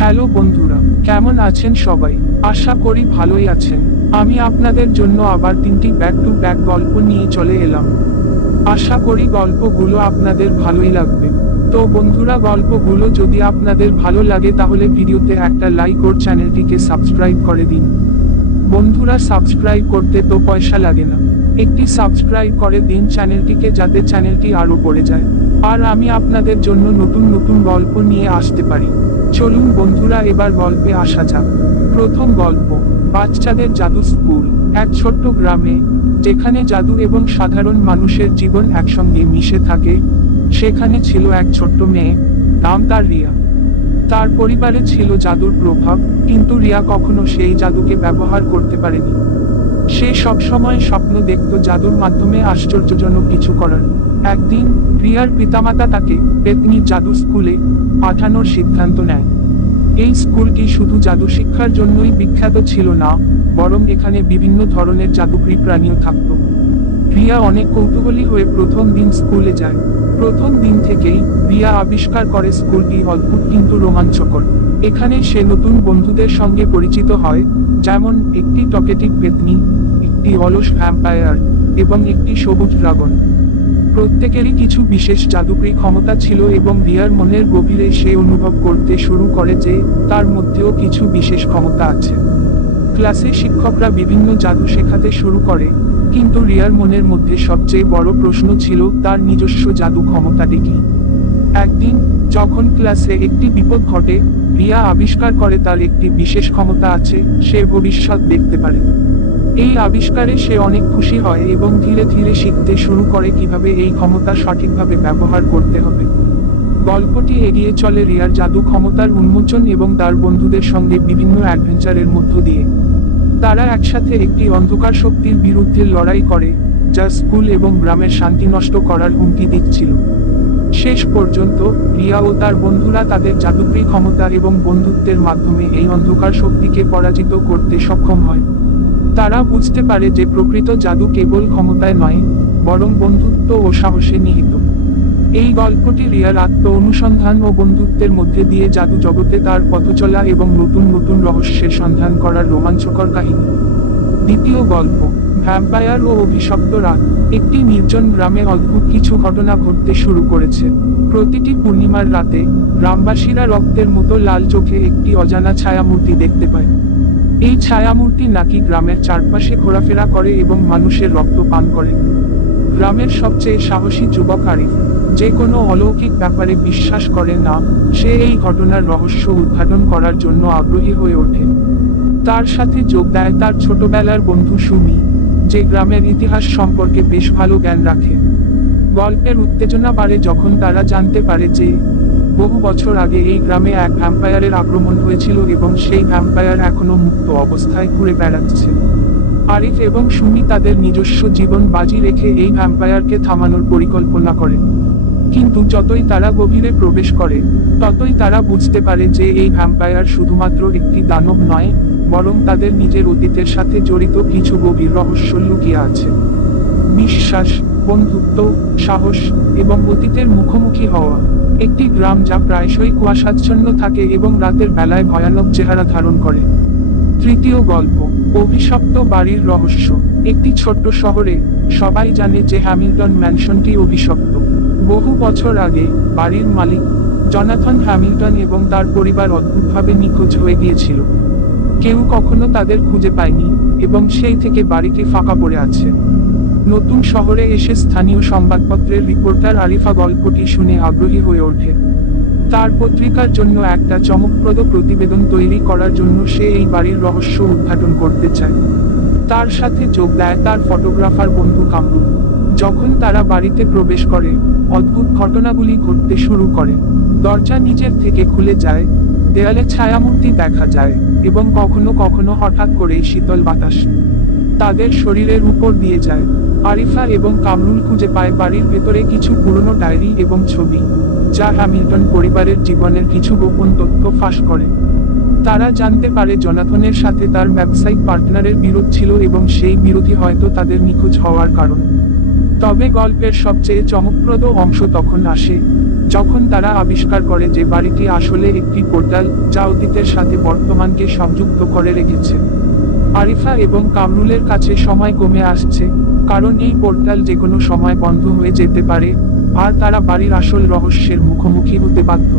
Hello বন্ধুরা, কেমন আছেন সবাই? আশা করি ভালোই আছেন। আমি আপনাদের জন্য আবার 3টি ব্যাক টু ব্যাক গল্প নিয়ে চলে এলাম। আশা করি গল্পগুলো আপনাদের ভালোই লাগবে। তো বন্ধুরা, গল্পগুলো যদি আপনাদের ভালো লাগে তাহলে ভিডিওতে একটা লাইক ও চ্যানেলটিকে সাবস্ক্রাইব করে দিন। বন্ধুরা, সাবস্ক্রাইব করতে তো পয়সা লাগে না, একটি সাবস্ক্রাইব করে দিন চ্যানেলটিকে, যাতে চ্যানেলটি আরো পড়ে যায় আর আমি আপনাদের জন্য নতুন নতুন গল্প নিয়ে আসতে পারি। চলুন বন্ধুরা, এবার গল্পে আসা যাক। প্রথম গল্প, বাচ্চাদের জাদু স্কুল। এক ছোট্ট গ্রামে, যেখানে জাদু এবং সাধারণ মানুষের জীবন একসঙ্গে মিশে থাকে, সেখানে ছিল এক ছোট্ট মেয়ে, নাম তার রিয়া। তার পরিবারে ছিল জাদুর প্রভাব, কিন্তু রিয়া কখনো সেই জাদুকে ব্যবহার করতে পারেনি। সে সবসময় স্বপ্ন দেখত জাদুর মাধ্যমে আশ্চর্যজনক কিছু করার। একদিন রিয়ার পিতামাতা তাকে পেতনির জাদু স্কুলে পাঠানোর সিদ্ধান্ত নেয়। এই স্কুলটি শুধু জাদু শিক্ষার জন্যই বিখ্যাত ছিল না, বরং এখানে বিভিন্ন ধরনের জাদুকরী প্রাণীও থাকত। রিয়া অনেক কৌতূহলী হয়ে প্রথম দিন স্কুলে যায়। প্রথম দিন থেকেই রিয়া আবিষ্কার করে স্কুলটি অদ্ভুত কিন্তু রোমাঞ্চকর। এখানে সে নতুন বন্ধুদের সঙ্গে পরিচিত হয়, যেমন একটি টকেটিক পেতনি, একটি অলস ভ্যাম্পায়ার এবং একটি সবুজ ড্রাগন। প্রত্যেকেরই কিছু বিশেষ জাদুকরী ক্ষমতা ছিল এবং রিয়ার মনের গভীরে সে অনুভব করতে শুরু করে যে তার মধ্যেও কিছু বিশেষ ক্ষমতা আছে। ক্লাসে শিক্ষকরা বিভিন্ন জাদু শেখাতে শুরু করে, কিন্তু রিয়ার মনের মধ্যে সবচেয়ে বড় প্রশ্ন ছিল তার নিজস্ব জাদু ক্ষমতাটি কি। একদিন যখন ক্লাসে একটি বিপদ ঘটে, রিয়া আবিষ্কার করে তার একটি বিশেষ ক্ষমতা আছে, সে ভবিষ্যৎ দেখতে পারে। এই আবিষ্কারে সে অনেক খুশি হয় এবং ধীরে ধীরে শিখতে শুরু করে কিভাবে এই ক্ষমতা সঠিকভাবে ব্যবহার করতে হবে। গল্পটি এগিয়ে চলে রিয়ার জাদু ক্ষমতার উন্মোচন এবং তার বন্ধুদের সঙ্গে বিভিন্ন অ্যাডভেঞ্চারের মধ্য দিয়ে। তারা একসাথে একটি অন্ধকার শক্তির বিরুদ্ধে লড়াই করে, যা স্কুল এবং গ্রামের শান্তি নষ্ট করার হুমকি দিচ্ছিল। শেষ পর্যন্ত রিয়া ও তার বন্ধুরা তাদের জাদুকরী ক্ষমতা এবং বন্ধুত্বের মাধ্যমে এই অন্ধকার শক্তিকে পরাজিত করতে সক্ষম হয়। তারা বুঝতে পারে যে প্রকৃত জাদু কেবল ক্ষমতায় নয়, বরং বন্ধুত্ব ও সাহসে নিহিত। এই গল্পটি রিয়ার আত্ম অনুসন্ধান ও বন্ধুত্বের মধ্যে দিয়ে জাদু জগতে তার পথচলা এবং নতুন নতুন রহস্যের সন্ধান করার রোমাঞ্চকর কাহিনী। দ্বিতীয় গল্প, ভ্যাম্পায়ার ও অভিশপ্ত রাত। একটি নির্জন গ্রামে অদ্ভুত কিছু ঘটনা ঘটতে শুরু করেছে। প্রতিটি পূর্ণিমার রাতে গ্রামবাসীরা রক্তের মতো লাল চোখে একটি অজানা ছায়ামূর্তি দেখতে পায়। এই ছায়ামূর্তি নাকি গ্রামের চারপাশে ঘোরাফেরা করে এবং মানুষের রক্ত পান করে। গ্রামের সবচেয়ে সাহসী যুবক আরিফ, যে কোনো অলৌকিক ব্যাপারে বিশ্বাস করে না, সে এই ঘটনার রহস্য উদ্ঘাটন করার জন্য আগ্রহী হয়ে ওঠে। তার সাথে যোগ দেয় তার ছোটবেলার বন্ধু সুমি, যে গ্রামের ইতিহাস সম্পর্কে বেশ ভালো জ্ঞান রাখে। গল্পের উত্তেজনা বাড়ে যখন তারা জানতে পারে যে বহু বছর আগে এই গ্রামে এক ভ্যাম্পায়ারের আক্রমণ হয়েছিল এবং সেই ভ্যাম্পায়ার এখনো মুক্ত অবস্থায় ঘুরে বেড়াচ্ছে। আরিফ এবং সুমি তাদের নিজস্ব জীবন বাজি রেখে এই ভ্যাম্পায়ারকে থামানোর পরিকল্পনা করে। কিন্তু যতই তারা গভীরে প্রবেশ করে, ততই তারা বুঝতে পারে যে এই ভ্যাম্পায়ার শুধুমাত্র একটি দানব নয়, বরং তাদের নিজের অতীতের সাথে জড়িত কিছু গভীর রহস্য লুকিয়ে আছে। বিশ্বাস, বন্ধুত্ব, সাহস এবং অতীতের মুখোমুখি হওয়া। একটি গ্রাম যা প্রায়শই কুয়াশাচ্ছন্ন থাকে এবং রাতের বেলায় ভয়ানক চেহারা ধারণ করে। তৃতীয় গল্প, অভিশপ্ত বাড়ির রহস্য। একটি ছোট্ট শহরে সবাই জানে যে হ্যামিল্টন ম্যানশনটি অভিশপ্ত। বহু বছর আগে বাড়ির মালিক জনাথন হ্যামিল্টন এবং তার পরিবার অদ্ভুতভাবে নিখোঁজ হয়ে গিয়েছিল। কেউ কখনো তাদের খুঁজে পায়নি এবং সেই থেকে বাড়িটি ফাঁকা পড়ে আছে। নতুন শহরে এসে স্থানীয় সংবাদপত্রের রিপোর্টার আরিফা গল্পটি শুনে আগ্রহী হয়ে ওঠে। তার পত্রিকার জন্য একটা চমকপ্রদ প্রতিবেদন তৈরি করার জন্য সে এই বাড়ির রহস্য উদ্ঘাটন করতে চায়। তার সাথে যোগ দেয় তার ফটোগ্রাফার বন্ধু কামরুল। যখন তারা বাড়িতে প্রবেশ করে, অদ্ভুত ঘটনাগুলি ঘটতে শুরু করে। দরজা নিজের থেকে খুলে যায়, দেয়ালে ছায়ামূর্তি দেখা যায় এবং কখনো কখনো হঠাৎ করে শীতল বাতাস তাদের শরীরের উপর দিয়ে যায়। আরিফা এবং কামরুল খুঁজে পায় বাড়ির ভেতরে কিছু পুরনো ডায়েরি এবং ছবি, যা হ্যামিল্টন পরিবারের জীবনের কিছু গোপন তথ্য ফাঁস করে। তারা জানতে পারে জনাথনের সাথে তার ব্যবসায়িক পার্টনারের বিরোধ ছিল এবং সেই বিরোধই হয়তো তাদের নিখোঁজ হওয়ার কারণ। তবে গল্পের সবচেয়ে চমকপ্রদ অংশ তখন আসে যখন তারা আবিষ্কার করে যে বাড়িটি আসলে একটি পোর্টাল যা অতীতের সাথে বর্তমানকে সংযুক্ত করে রেখেছে। আরিফা এবং কামরুলের কাছে সময় কমে আসছে, কারণ এই পোর্টাল যে কোনো সময় বন্ধ হয়ে যেতে পারে, আর তারা বাড়ির আসল রহস্যের মুখোমুখি হতে বাধ্য।